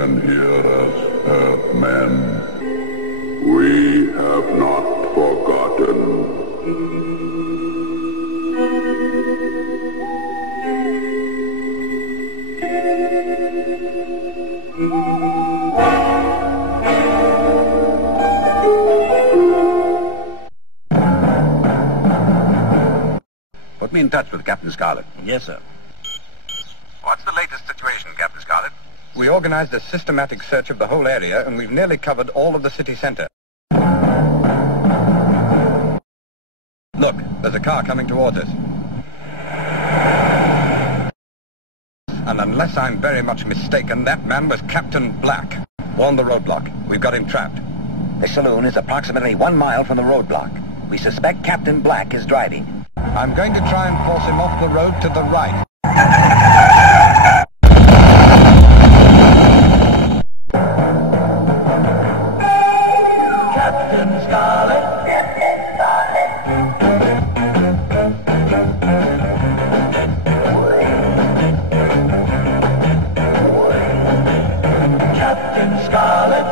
can hear us, Earthmen. We have not forgotten. Put me in touch with Captain Scarlet. Yes, sir. What's the latest situation, Captain Scarlet? We organized a systematic search of the whole area, and we've nearly covered all of the city center. Look, there's a car coming towards us. And unless I'm very much mistaken, that man was Captain Black. On the roadblock. We've got him trapped. The saloon is approximately 1 mile from the roadblock. We suspect Captain Black is driving. I'm going to try and force him off the road to the right. Captain Scarlet. Captain Scarlet.